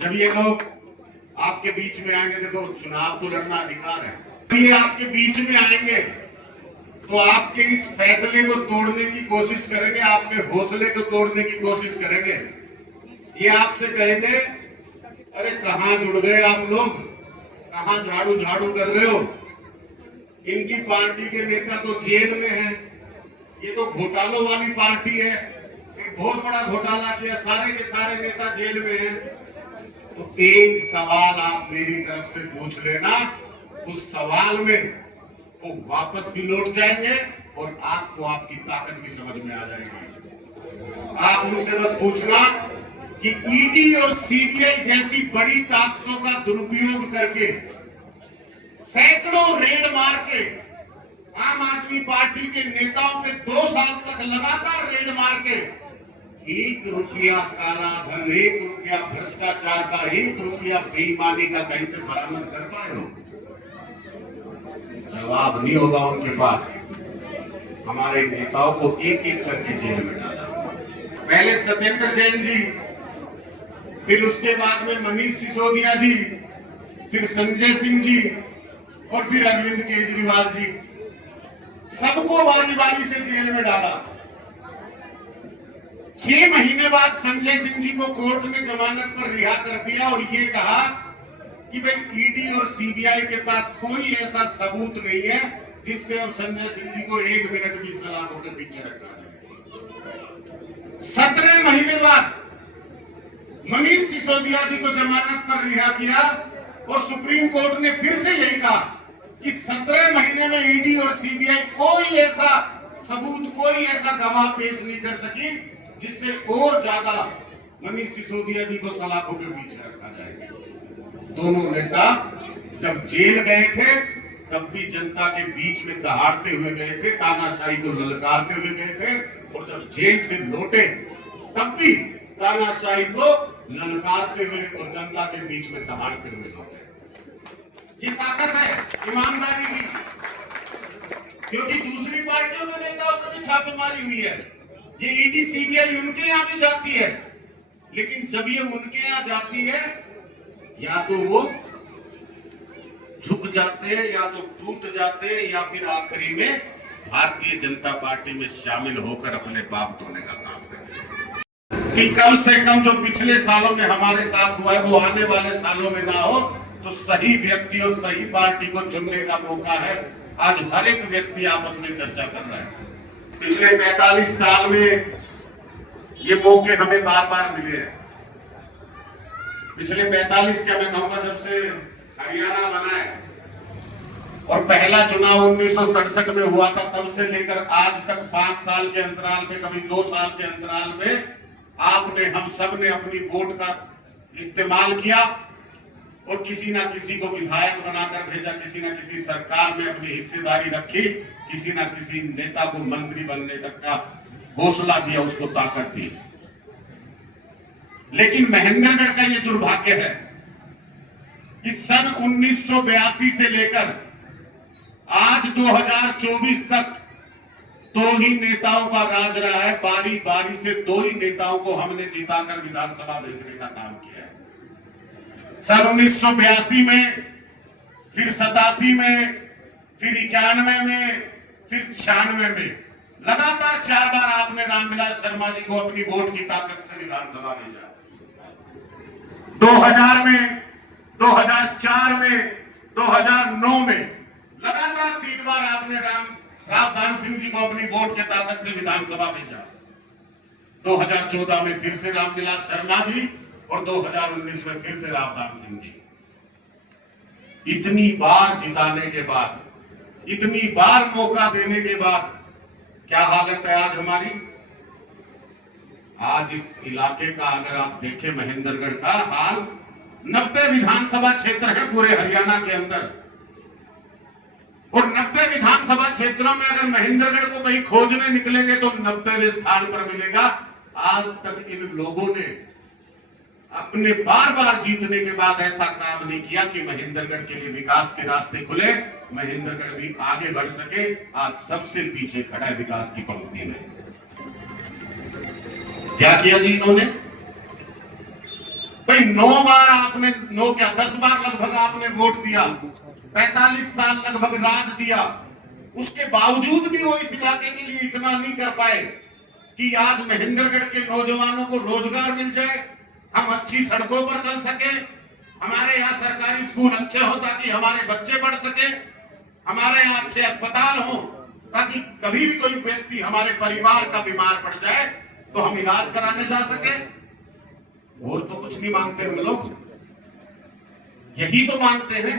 जब ये लोग आपके बीच में आएंगे, देखो चुनाव तो लड़ना अधिकार है, ये आपके बीच में आएंगे तो आपके इस फैसले को तोड़ने की कोशिश करेंगे, आपके हौसले को तोड़ने की कोशिश करेंगे। ये आपसे कहेंगे अरे कहां जुड़ गए आप लोग, कहां झाड़ू झाड़ू कर रहे हो, इनकी पार्टी के नेता तो जेल में हैं, ये तो घोटालों वाली पार्टी है, एक बहुत बड़ा घोटाला किया, सारे के सारे नेता जेल में हैं। तो एक सवाल आप मेरी तरफ से पूछ लेना, उस सवाल में वो वापस भी लौट जाएंगे और आपको आपकी ताकत भी समझ में आ जाएगी। आप उनसे बस पूछना कि ईडी और सीबीआई जैसी बड़ी ताकतों का दुरुपयोग करके सैकड़ों रेड मार के आम आदमी पार्टी के नेताओं पे 2 साल तक लगातार रेड मार के 1 रुपया काला धन, 1 रुपया भ्रष्टाचार का, 1 रुपया बेईमानी का कहीं से बरामद कर पाए हो? जवाब नहीं होगा उनके पास। हमारे नेताओं को एक एक करके जेल में डाला, पहले सत्येंद्र जैन जी, फिर उसके बाद में मनीष सिसोदिया जी, फिर संजय सिंह जी और फिर अरविंद केजरीवाल जी, सबको बारी बारी से जेल में डाला। 6 महीने बाद संजय सिंह जी को कोर्ट ने जमानत पर रिहा कर दिया और ये कहा कि भाई ईडी और सीबीआई के पास कोई ऐसा सबूत नहीं है जिससे अब संजय सिंह जी को 1 मिनट भी सलाखों के पीछे रखा जाए। 17 महीने बाद मनीष सिसोदिया जी को जमानत पर रिहा किया और सुप्रीम कोर्ट ने फिर से यही कहा कि 17 महीने में ईडी और सीबीआई कोई ऐसा सबूत, कोई ऐसा गवाह पेश नहीं कर सकी जिससे और ज्यादा मनीष सिसोदिया जी को सलाखों के पीछे रखा जाए। दोनों नेता जब जेल गए थे तब भी जनता के बीच में दहाड़ते हुए गए थे, तानाशाही को ललकारते हुए गए थे, और जब जेल से लौटे तब भी तानाशाही को ललकारते हुए और जनता के बीच में दहाड़ते हुए लौटे। ये ताकत है ईमानदारी की, क्योंकि दूसरी पार्टियों के नेताओं को भी छापेमारी हुई है। ये ईडी सीबीआई उनके यहां भी जाती है, लेकिन जब ये उनके यहां जाती है या तो वो झुक जाते हैं, या तो टूट जाते हैं, या फिर आखिरी में भारतीय जनता पार्टी में शामिल होकर अपने बाप धोने का काम करते हैं। कि कम से कम जो पिछले सालों में हमारे साथ हुआ है वो आने वाले सालों में ना हो, तो सही व्यक्ति और सही पार्टी को चुनने का मौका है। आज हर एक व्यक्ति आपस में चर्चा कर रहा है। पिछले 45 साल में ये मौके हमें बार बार मिले हैं। पिछले 45 क्या मैं कहूंगा, जब से हरियाणा बना है और पहला चुनाव 1967 में हुआ था, तब से लेकर आज तक 5 साल के अंतराल पे, कभी 2 साल के अंतराल में आपने, हम सब ने अपनी वोट का इस्तेमाल किया और किसी ना किसी को विधायक बनाकर भेजा, किसी ना किसी सरकार में अपनी हिस्सेदारी रखी, किसी ना किसी नेता को मंत्री बनने तक का हौसला दिया, उसको ताकत दी। लेकिन महेंद्रगढ़ का यह दुर्भाग्य है कि सन 1982 से लेकर आज 2024 तक 2 ही नेताओं का राज रहा है। बारी बारी से 2 ही नेताओं को हमने जिताकर विधानसभा भेजने का काम किया है। सन 1982 में, फिर 87 में, फिर 91 में, फिर 96 में, लगातार 4 बार आपने रामविलास शर्मा जी को अपनी वोट की ताकत से विधानसभा भेजा। 2000 में, 2004 में, 2009 में लगातार 3 बार आपने रावधान सिंह जी को अपनी वोट के ताकत से विधानसभा भेजा। 2014 में फिर से रामविलास शर्मा जी और 2019 में फिर से रावधान सिंह जी। इतनी बार जिताने के बाद, इतनी बार मौका देने के बाद क्या हालत है आज हमारी? आज इस इलाके का अगर आप देखें, महेंद्रगढ़ का हाल, 90 विधानसभा क्षेत्र है पूरे हरियाणा के अंदर, और 90 विधानसभा क्षेत्रों में अगर महेंद्रगढ़ को कहीं खोजने निकलेंगे तो 90वें स्थान पर मिलेगा। आज तक इन लोगों ने अपने बार बार जीतने के बाद ऐसा काम नहीं किया कि महेंद्रगढ़ के लिए विकास के रास्ते खुले, महेंद्रगढ़ भी आगे बढ़ सके। आज सबसे पीछे खड़ा है विकास की पंक्ति में। क्या किया जी इन्होंने? भाई भाई 9 बार आपने 9 क्या 10 बार लगभग आपने वोट दिया, 45 साल लगभग राज दिया, उसके बावजूद भी वो इस इलाके के लिए इतना नहीं कर पाए कि आज महेंद्रगढ़ के नौजवानों को रोजगार मिल जाए, हम अच्छी सड़कों पर चल सके, हमारे यहाँ सरकारी स्कूल अच्छे हो ताकि हमारे बच्चे पढ़ सके, हमारे यहाँ अच्छे अस्पताल हो ताकि कभी भी कोई व्यक्ति हमारे परिवार का बीमार पड़ जाए तो हम इलाज कराने जा सके। और तो कुछ नहीं मांगते हम लोग, यही तो मांगते हैं।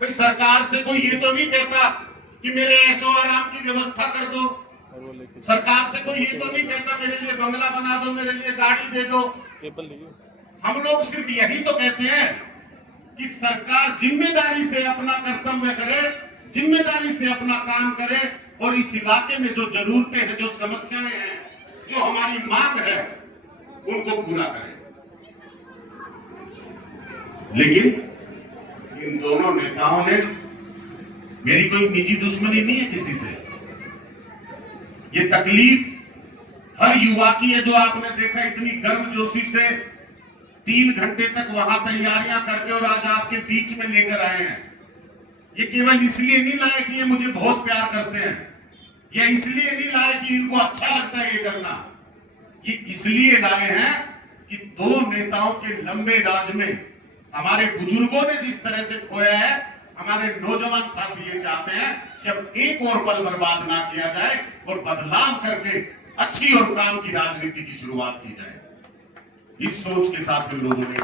भाई सरकार से कोई ये तो नहीं कहता कि मेरे ऐशो आराम की व्यवस्था कर दो, सरकार से कोई ये तो नहीं कहता मेरे लिए बंगला बना दो, मेरे लिए गाड़ी दे दो। हम लोग सिर्फ यही तो कहते हैं कि सरकार जिम्मेदारी से अपना कर्तव्य करे, जिम्मेदारी से अपना काम करे और इस इलाके में जो जरूरतें हैं, जो समस्याएं हैं, जो हमारी मांग है, उनको पूरा करे। लेकिन इन दोनों नेताओं ने, मेरी कोई निजी दुश्मनी नहीं है किसी से, ये तकलीफ हर युवा की है जो आपने देखा इतनी गर्मजोशी से 3 घंटे तक वहां तैयारियां करके और आज आपके बीच में लेकर आए हैं। ये केवल इसलिए नहीं लाए कि ये मुझे बहुत प्यार करते हैं, ये इसलिए नहीं लाए कि इनको अच्छा लगता है ये करना, ये इसलिए लाए हैं कि 2 नेताओं के लंबे राज में हमारे बुजुर्गों ने जिस तरह से खोया है, हमारे नौजवान साथी ये चाहते हैं कि अब एक और पल बर्बाद ना किया जाए और बदलाव करके अच्छी और काम की राजनीति की शुरुआत की जाए। इस सोच के साथ हम लोगों ने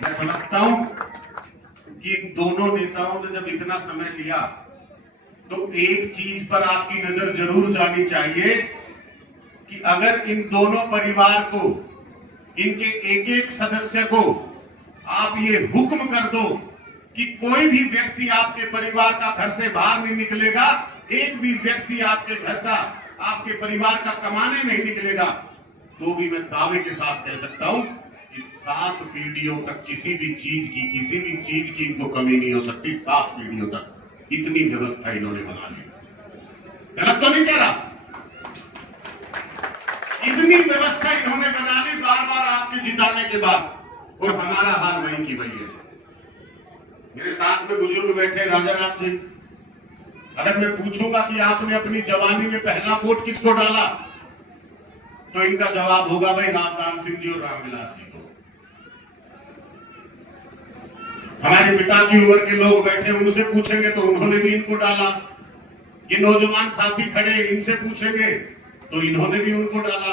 मैं समझता हूं कि इन दोनों नेताओं ने जब इतना समय लिया तो एक चीज पर आपकी नजर जरूर जानी चाहिए कि अगर इन दोनों परिवार को, इनके एक-एक सदस्य को आप ये हुक्म कर दो कि कोई भी व्यक्ति आपके परिवार का घर से बाहर नहीं निकलेगा, एक भी व्यक्ति आपके घर का, आपके परिवार का कमाने नहीं निकलेगा, तो भी मैं दावे के साथ कह सकता हूं कि 7 पीढ़ियों तक किसी भी चीज की इनको कमी नहीं हो सकती। 7 पीढ़ियों तक इतनी व्यवस्था इन्होंने बना ली। गलत तो नहीं कह रहा, इतनी व्यवस्था इन्होंने बना ली बार बार आपके जिताने के बाद, और हमारा हाल वही की वही है। मेरे साथ में बुजुर्ग बैठे राजा राम जी, अगर मैं पूछूंगा कि आपने अपनी जवानी में पहला वोट किसको डाला, तो इनका जवाब होगा भाई रामदान सिंह जी और रामविलास जी को। हमारे पिता की उम्र के लोग बैठे, उनसे पूछेंगे तो उन्होंने भी इनको डाला। ये नौजवान साथी खड़े, इनसे पूछेंगे तो इन्होंने भी उनको डाला।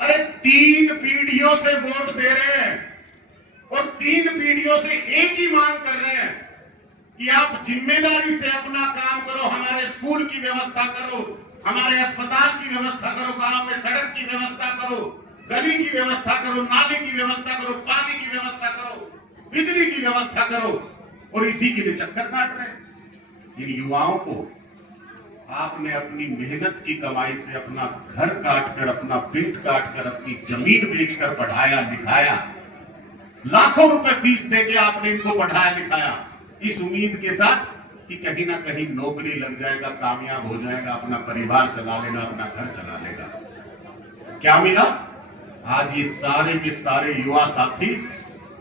अरे 3 पीढ़ियों से वोट दे रहे हैं और 3 पीढ़ियों से एक ही मांग कर रहे हैं कि आप जिम्मेदारी से अपना काम करो, हमारे स्कूल की व्यवस्था करो, हमारे अस्पताल की व्यवस्था करो, गांव में सड़क की व्यवस्था करो, गली की व्यवस्था करो, नाली की व्यवस्था करो, पानी की व्यवस्था करो, बिजली की व्यवस्था करो, और इसी के लिए चक्कर काट रहे हैं। इन युवाओं को आपने अपनी मेहनत की कमाई से अपना घर काटकर, अपना पेट काटकर, अपनी जमीन बेचकर पढ़ाया लिखाया, लाखों रुपए फीस देके आपने इनको पढ़ाया लिखाया, इस उम्मीद के साथ कि कहीं ना कहीं नौकरी लग जाएगा, कामयाब हो जाएगा, अपना परिवार चला लेगा, अपना घर चला लेगा। क्या मिला? आज ये सारे के सारे युवा साथी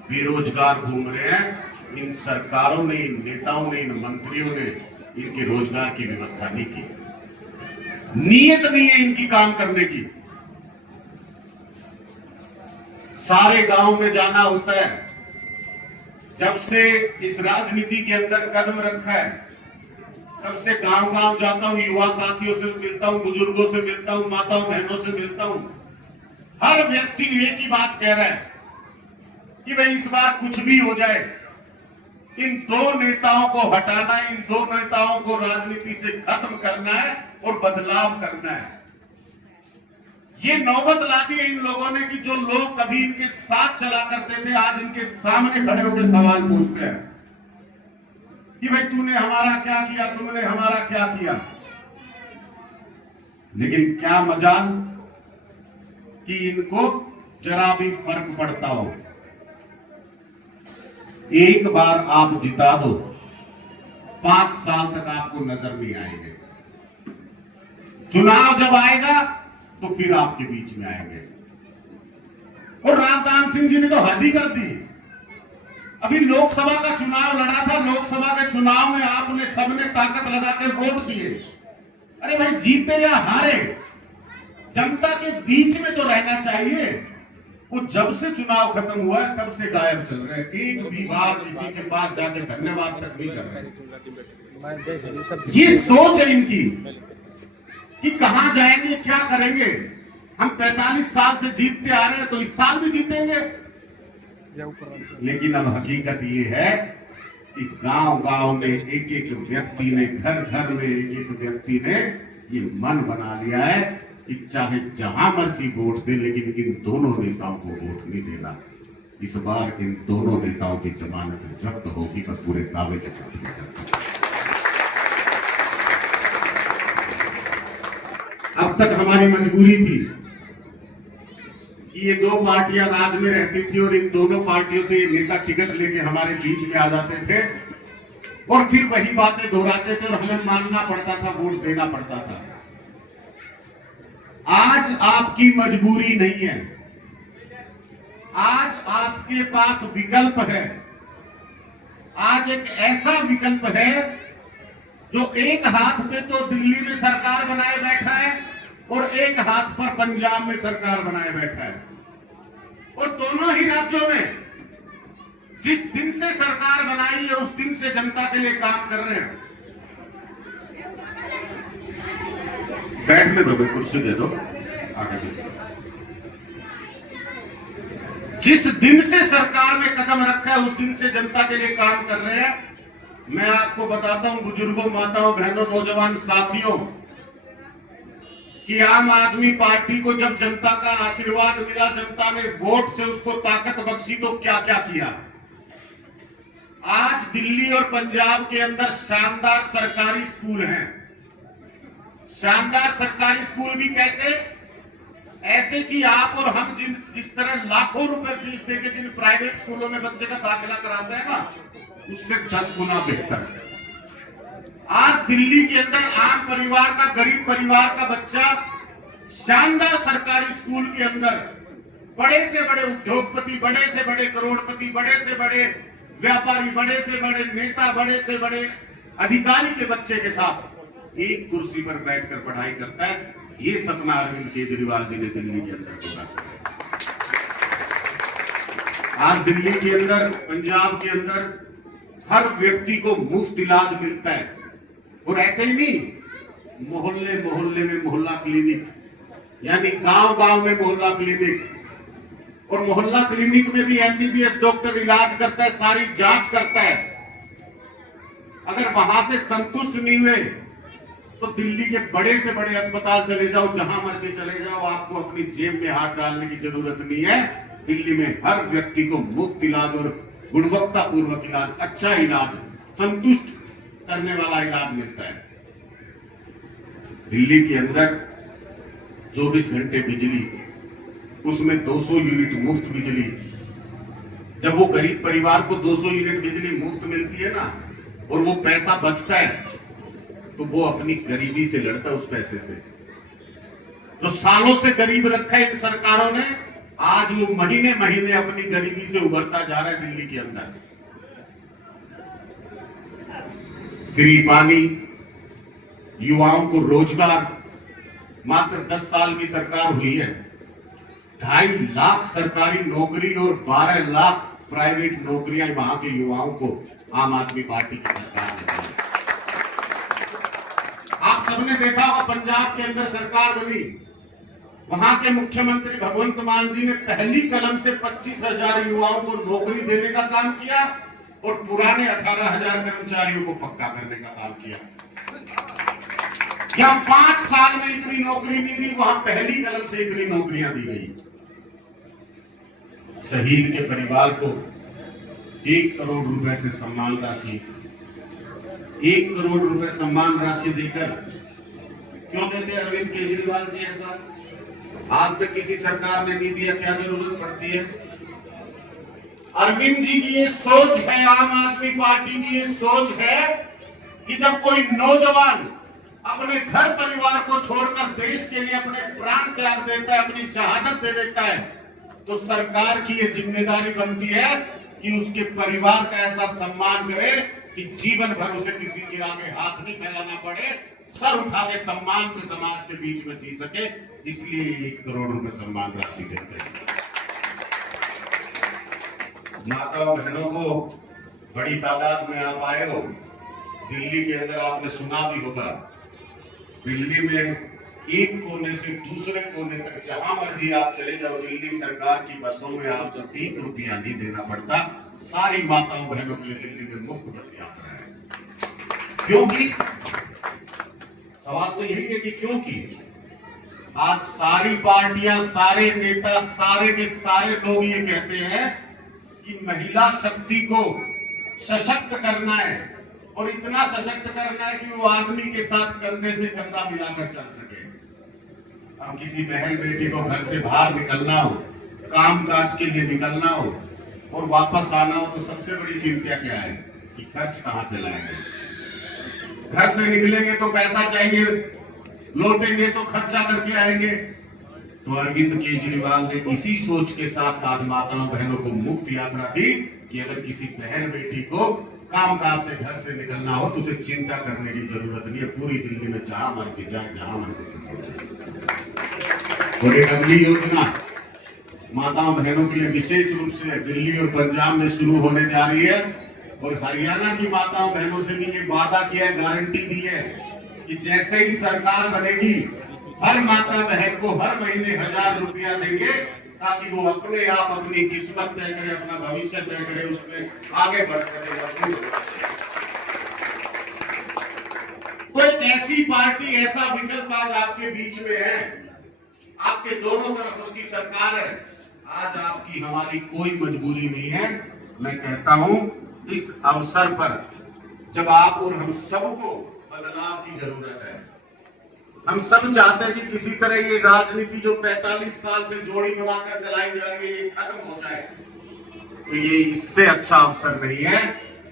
बेरोजगार घूम रहे हैं। इन सरकारों ने, इन नेताओं ने, इन मंत्रियों ने इनके रोजगार की व्यवस्था नहीं की, नीयत नहीं है इनकी काम करने की। सारे गांव में जाना होता है, जब से इस राजनीति के अंदर कदम रखा है तब से गांव गांव जाता हूं, युवा साथियों से मिलता हूं, बुजुर्गों से मिलता हूं, माताओं बहनों से मिलता हूं। हर व्यक्ति एक ही बात कह रहा है कि भाई इस बार कुछ भी हो जाए, इन 2 नेताओं को हटाना है, इन 2 नेताओं को राजनीति से खत्म करना है और बदलाव करना है। ये नौबत ला दी है इन लोगों ने कि जो लोग कभी इनके साथ चला करते थे, आज इनके सामने खड़े होकर सवाल पूछते हैं कि भाई तूने हमारा क्या किया, तुमने हमारा क्या किया। लेकिन क्या मजाल कि इनको जरा भी फर्क पड़ता हो। एक बार आप जिता दो, 5 साल तक आपको नजर नहीं आएंगे। चुनाव जब आएगा तो फिर आपके बीच में आएंगे। अवतार सिंह जी ने तो हद ही कर दी। अभी लोकसभा का चुनाव लड़ा था, लोकसभा के चुनाव में आपने सबने ताकत लगा के वोट दिए। अरे भाई जीते या हारे जनता के बीच में तो रहना चाहिए। वो जब से चुनाव खत्म हुआ है तब से गायब चल रहे हैं, एक भी बार किसी के पास जाके धन्यवाद तक नहीं कर रहे। ये सोच है इनकी कि कहां जाएंगे, क्या करेंगे। हम 45 साल से जीतते आ रहे हैं तो इस साल भी जीतेंगे। लेकिन अब हकीकत ये है कि गांव गांव में एक एक व्यक्ति ने, घर घर में एक एक व्यक्ति ने ये मन बना लिया है कि चाहे जहां मर्जी वोट दे, लेकिन इन दोनों नेताओं को वोट नहीं देना। इस बार इन दोनों नेताओं की जमानत जब्त होगी, मैं पूरे दावे के साथ कह सकता हूं। अब तक हमारी मजबूरी थी कि ये दो पार्टियां राज में रहती थी और इन दोनों पार्टियों से ये नेता टिकट लेके हमारे बीच में आ जाते थे और फिर वही बातें दोहराते थे और हमें मानना पड़ता था, वोट देना पड़ता था। आज आपकी मजबूरी नहीं है, आज आपके पास विकल्प है। आज एक ऐसा विकल्प है जो एक हाथ पे तो दिल्ली में सरकार बनाए बैठा है और एक हाथ पर पंजाब में सरकार बनाए बैठा है। और दोनों ही राज्यों में जिस दिन से सरकार बनाई है उस दिन से जनता के लिए काम कर रहे हैं। बैठने दो, कुर्सी दे दो, आगे पीछे। जिस दिन से सरकार ने कदम रखा है उस दिन से जनता के लिए काम कर रहे हैं। मैं आपको बताता हूं बुजुर्गों, माताओं, बहनों, नौजवान साथियों, कि आम आदमी पार्टी को जब जनता का आशीर्वाद मिला, जनता ने वोट से उसको ताकत बख्शी, तो क्या क्या किया। आज दिल्ली और पंजाब के अंदर शानदार सरकारी स्कूल हैं। शानदार सरकारी स्कूल भी कैसे? ऐसे कि आप और हम जिस तरह लाखों रुपए फीस देके जिन प्राइवेट स्कूलों में बच्चे का दाखिला कराते हैं ना, उससे 10 गुना बेहतर। आज दिल्ली के अंदर आम परिवार का, गरीब परिवार का बच्चा शानदार सरकारी स्कूल के अंदर बड़े से बड़े उद्योगपति, बड़े से बड़े करोड़पति, बड़े से बड़े व्यापारी, बड़े से बड़े नेता, बड़े से बड़े अधिकारी के बच्चे के साथ एक कुर्सी पर बैठकर पढ़ाई करता है। ये सपना अरविंद केजरीवाल जी ने दिल्ली के अंदर पूरा किया। आज दिल्ली के अंदर, पंजाब के अंदर हर व्यक्ति को मुफ्त इलाज मिलता है। और ऐसे ही नहीं, मोहल्ले मोहल्ले में मोहल्ला क्लिनिक, यानी गांव गांव में मोहल्ला क्लिनिक। और मोहल्ला क्लिनिक में भी एमबीबीएस डॉक्टर इलाज करता है, सारी जांच करता है। अगर वहां से संतुष्ट नहीं हुए तो दिल्ली के बड़े से बड़े अस्पताल चले जाओ, जहां मर्जी चले जाओ, आपको अपनी जेब में हाथ डालने की जरूरत नहीं है। दिल्ली में हर व्यक्ति को मुफ्त इलाज और गुणवत्ता पूर्वक इलाज, अच्छा इलाज, संतुष्ट करने वाला इलाज मिलता है। दिल्ली के अंदर 24 घंटे बिजली, उसमें 200 यूनिट मुफ्त बिजली। जब वो गरीब परिवार को 200 यूनिट बिजली मुफ्त मिलती है ना, और वो पैसा बचता है, तो वो अपनी गरीबी से लड़ता है। उस पैसे से जो सालों से गरीब रखा है इन सरकारों ने, आज वो महीने महीने अपनी गरीबी से उभरता जा रहा है। दिल्ली के अंदर फ्री पानी, युवाओं को रोजगार, मात्र 10 साल की सरकार हुई है, 2.5 लाख सरकारी नौकरी और 12 लाख प्राइवेट नौकरियां वहां के युवाओं को आम आदमी पार्टी की सरकार ने दी। आप सबने देखा होगा पंजाब के अंदर सरकार बनी, वहां के मुख्यमंत्री भगवंत मान जी ने पहली कलम से 25,000 युवाओं को नौकरी देने का काम किया और पुराने 18,000 कर्मचारियों को पक्का करने का काम किया। यहां 5 साल में इतनी नौकरी नहीं दी, वहां पहली कलम से इतनी नौकरियां दी गई। शहीद के परिवार को 1 करोड़ रुपए से सम्मान राशि, 1 करोड़ रुपए सम्मान राशि देकर क्यों देते अरविंद केजरीवाल जी ऐसा? आज तक किसी सरकार ने नहीं दिया, क्या जरूरत पड़ती है? अरविंद जी की ये सोच है, आम आदमी पार्टी की ये सोच है कि जब कोई नौजवान अपने घर परिवार को छोड़कर देश के लिए अपने प्राण त्याग देता है, अपनी शहादत दे देता है, तो सरकार की ये जिम्मेदारी बनती है कि उसके परिवार का ऐसा सम्मान करे कि जीवन भर उसे किसी के आगे हाथ नहीं फैलाना पड़े, सर उठा के सम्मान से समाज के बीच में जी सके। इसलिए 1 करोड़ रुपए सम्मान राशि देते हैं। माताओं बहनों को बड़ी तादाद में आप आए हो। दिल्ली के अंदर आपने सुना भी होगा, दिल्ली में एक कोने से दूसरे कोने तक जहां मर्जी आप चले जाओ, दिल्ली सरकार की बसों में आपको 1 रुपया नहीं देना पड़ता। सारी माताओं बहनों के लिए दिल्ली में मुफ्त बस यात्रा है। क्योंकि सवाल तो यही है कि क्योंकि आज सारी पार्टियां, सारे नेता, सारे के सारे लोग ये कहते हैं कि महिला शक्ति को सशक्त करना है और इतना सशक्त करना है कि वो आदमी के साथ कंधे से कंधा मिलाकर चल सके। हम किसी बहन बेटी को घर से बाहर निकलना हो, काम काज के लिए निकलना हो और वापस आना हो, तो सबसे बड़ी चिंता क्या है कि खर्च कहां से लाएंगे। घर से निकलेंगे तो पैसा चाहिए, लौटेंगे तो खर्चा करके आएंगे। तो अरविंद केजरीवाल ने इसी सोच के साथ आज माताओं बहनों को मुफ्त यात्रा दी कि अगर किसी बहन बेटी को काम काज से घर से निकलना हो तो उसे चिंता करने की जरूरत नहीं है। पूरी दिल्ली में जहां मर्जी जाए, जहां मर्जी से। और एक अगली योजना माताओं बहनों के लिए विशेष रूप से दिल्ली और पंजाब में शुरू होने जा रही है। और हरियाणा की माताओं बहनों से भी ये वादा किया है, गारंटी दी है कि जैसे ही सरकार बनेगी हर माता बहन को हर महीने 1000 रुपया देंगे, ताकि वो अपने आप अपनी किस्मत तय करे, अपना भविष्य तय करे, उसमें आगे बढ़ सके। तो एक ऐसी पार्टी, ऐसा विकल्प आज आपके बीच में है, आपके दोनों तरफ उसकी सरकार है। आज आपकी हमारी कोई मजबूरी नहीं है। मैं कहता हूं इस अवसर पर जब आप और हम सबको बदलाव की जरूरत है, हम सब चाहते हैं कि किसी तरह ये राजनीति जो 45 साल से जोड़ी बनाकर चलाई जा रही है, ये खत्म हो जाए। तो ये इससे अच्छा अवसर नहीं है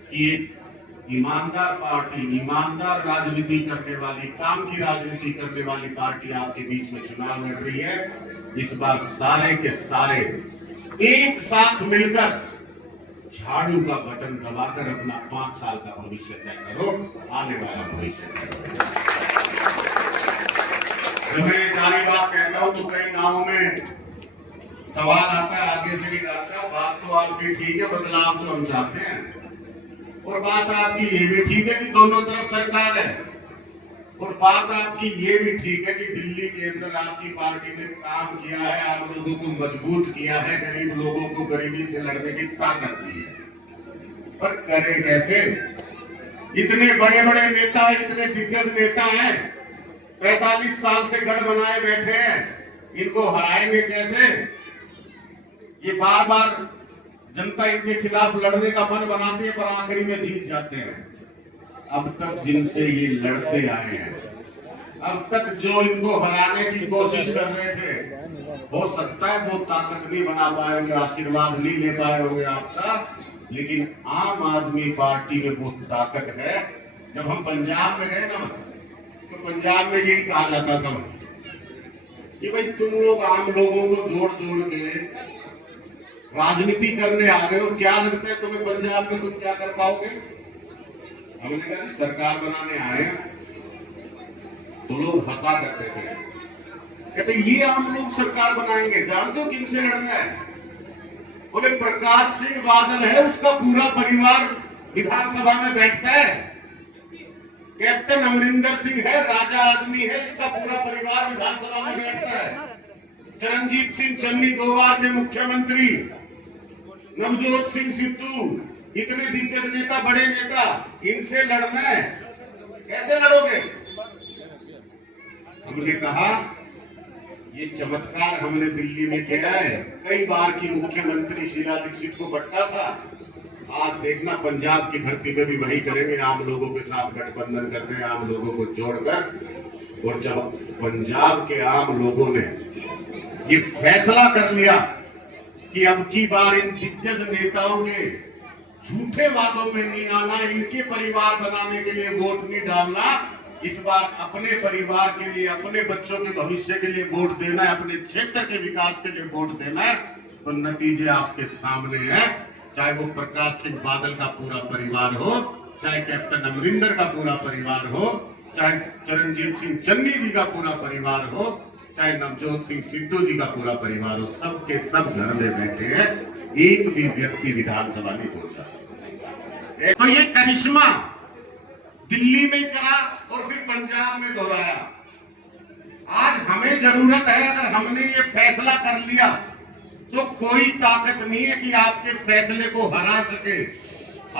कि एक ईमानदार पार्टी, ईमानदार राजनीति करने वाली, काम की राजनीति करने वाली पार्टी आपके बीच में चुनाव लड़ रही है। इस बार सारे के सारे एक साथ मिलकर झाड़ू का बटन दबाकर अपना 5 साल का भविष्य तय करो, आने वाला भविष्य तय करो। जब मैं ये सारी बात कहता हूं तो कई गांवों में सवाल आता है आगे से भी, डॉक्टर साहब बात तो आपकी ठीक है, बदलाव तो हम चाहते हैं, और बात आपकी ये भी ठीक है कि दोनों तरफ सरकार है, और बात आपकी ये भी ठीक है कि दिल्ली के अंदर आपकी पार्टी ने काम किया है, आप लोगों को मजबूत किया है, गरीब लोगों को गरीबी से लड़ने की ताकत दी है। पर करे कैसे? इतने बड़े बड़े नेता, इतने दिग्गज नेता हैं, 45 साल से गढ़ बनाए बैठे हैं, इनको हराएंगे कैसे? ये बार बार जनता इनके खिलाफ लड़ने का मन बनाती है, पर आखिरी में जीत जाते हैं। अब तक जिनसे ये लड़ते आए हैं, अब तक जो इनको हराने की कोशिश कर रहे थे, हो सकता है वो ताकत नहीं बना पाएंगे, आशीर्वाद नहीं ले पाए होंगे आपका, लेकिन आम आदमी पार्टी में वो ताकत है। जब हम पंजाब में गए ना, तो पंजाब में यही कहा जाता था कि भाई तुम लोग आम लोगों को जोड़ जोड़ के राजनीति करने आ गए हो, क्या लगता है तुम्हें पंजाब में तुम क्या कर पाओगे? हमने कहा जी सरकार बनाने आए हैं। तो लोग हंसा करते थे, कहते ये आम लोग सरकार बनाएंगे, जानते हो किनसे लड़ना है? बोले प्रकाश सिंह बादल है, उसका पूरा परिवार विधानसभा में बैठता है। कैप्टन अमरिंदर सिंह है, राजा आदमी है, इसका पूरा परिवार विधानसभा में बैठता है। चरणजीत सिंह चन्नी 2 बार के मुख्यमंत्री, नवजोत सिंह सिद्धू, इतने दिग्गज नेता, बड़े नेता, इनसे लड़ना है, कैसे लड़ोगे? हमने कहा ये चमत्कार हमने दिल्ली में किया है, कई बार की मुख्यमंत्री शीला दीक्षित को भटका था। आज देखना पंजाब की धरती पे भी वही करेंगे, आम लोगों के साथ गठबंधन करने, आम लोगों को जोड़कर। और जब पंजाब के आम लोगों ने ये फैसला कर लिया कि अब की बार इन दिग्गज नेताओं के झूठे वादों में नहीं आना, इनके परिवार बनाने के लिए वोट नहीं डालना, इस बार अपने परिवार के लिए, अपने बच्चों के भविष्य के लिए वोट देना है, अपने क्षेत्र के विकास के लिए वोट देना है, तो नतीजे आपके सामने हैं। चाहे वो प्रकाश सिंह बादल का पूरा परिवार हो, चाहे कैप्टन अमरिंदर का पूरा परिवार हो, चाहे चरणजीत सिंह चन्नी जी का पूरा परिवार हो, चाहे नवजोत सिंह सिद्धू जी का पूरा परिवार हो, सबके सब घर में बैठे हैं। एक भी व्यक्ति विधानसभा नहीं पहुंचा। तो ये करिश्मा दिल्ली में करा और फिर पंजाब में दोहराया। आज हमें जरूरत है, अगर हमने ये फैसला कर लिया तो कोई ताकत नहीं है कि आपके फैसले को हरा सके,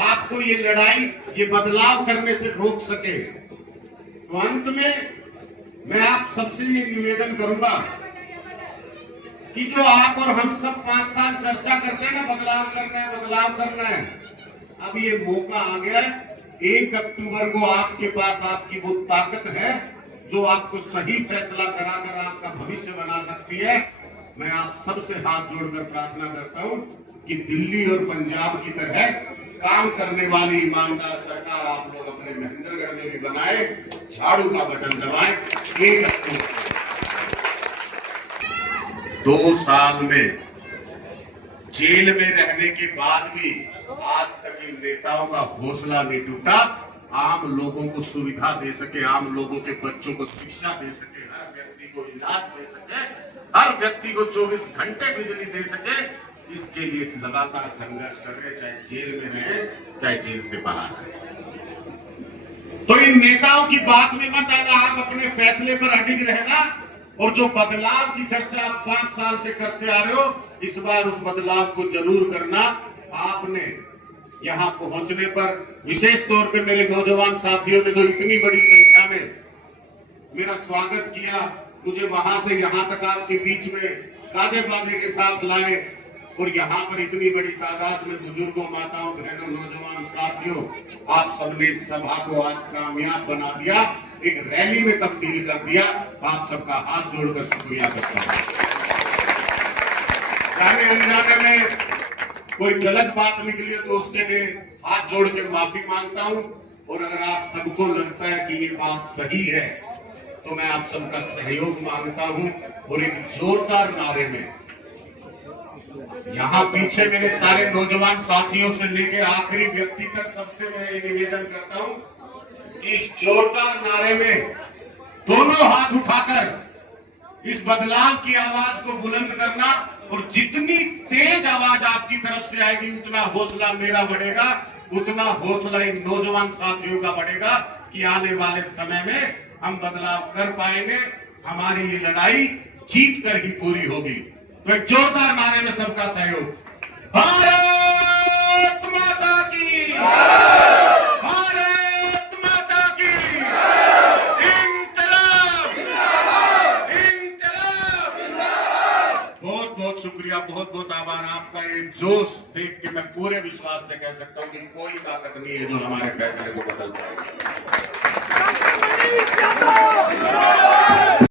आपको ये लड़ाई, ये बदलाव करने से रोक सके। तो अंत में मैं आप सबसे ये निवेदन करूंगा कि जो आप और हम सब 5 साल चर्चा करते हैं ना, बदलाव करना है, बदलाव करना है, अब ये मौका आ गया है। 1 अक्टूबर को आपके पास आपकी वो ताकत है जो आपको सही फैसला कराकर आपका भविष्य बना सकती है। मैं आप सबसे हाथ जोड़कर प्रार्थना करता हूं कि दिल्ली और पंजाब की तरह काम करने वाली ईमानदार सरकार आप लोग अपने महेंद्रगढ़ में भी बनाए, झाड़ू का बटन दबाएं। 1 अक्टूबर 2 साल में जेल में रहने के बाद भी आज तक इन नेताओं का हौसला नहीं टूटा। आम लोगों को सुविधा दे सके, आम लोगों के बच्चों को शिक्षा दे सके, हर व्यक्ति को इलाज दे सके, हर व्यक्ति को 24 घंटे बिजली दे सके, इसके लिए लगातार संघर्ष कर रहे, चाहे जेल में रहे, चाहे जेल से बाहर रहे। तो इन नेताओं की बात में मत आना, आप अपने फैसले पर अडिग रहना और जो बदलाव की चर्चा आप 5 साल से करते आ रहे हो, इस बार उस बदलाव को जरूर करना। आपने यहां पहुंचने पर विशेष तौर पे मेरे नौजवान साथियों ने जो इतनी बड़ी संख्या में मेरा स्वागत किया, मुझे वहां से यहां तक आपके बीच में गाजे बाजे के साथ लाए और यहाँ पर इतनी बड़ी तादाद में बुजुर्गों, माताओं, बहनों, नौजवान साथियों, आप सबने सभा को आज कामयाब बना दिया, एक रैली में तब्दील कर दिया। आप सबका हाथ जोड़कर शुक्रिया करता हूं। जाने अनजाने में कोई गलत बात निकली तो उसके लिए हाथ जोड़ के माफी मांगता हूं। और अगर आप सबको लगता है कि ये बात सही है तो मैं आप सबका सहयोग मांगता हूं और एक जोरदार नारे में यहाँ पीछे मेरे सारे नौजवान साथियों से लेकर आखिरी व्यक्ति तक सबसे मैं ये निवेदन करता हूं कि इस जोरदार नारे में दोनों हाथ उठाकर इस बदलाव की आवाज को बुलंद करना। और जितनी तेज आवाज आपकी तरफ से आएगी उतना हौसला मेरा बढ़ेगा, उतना हौसला इन नौजवान साथियों का बढ़ेगा कि आने वाले समय में हम बदलाव कर पाएंगे। हमारी ये लड़ाई जीत कर ही पूरी होगी। तो एक जोरदार नारे में सबका सहयोग। भारत माता की, भारत माता की, इंकलाब, इंकलाब। बहुत बहुत शुक्रिया, बहुत बहुत आभार। आपका ये जोश देख के मैं पूरे विश्वास से कह सकता हूँ कि कोई ताकत नहीं है जो हमारे फैसले को बदल पाएगी।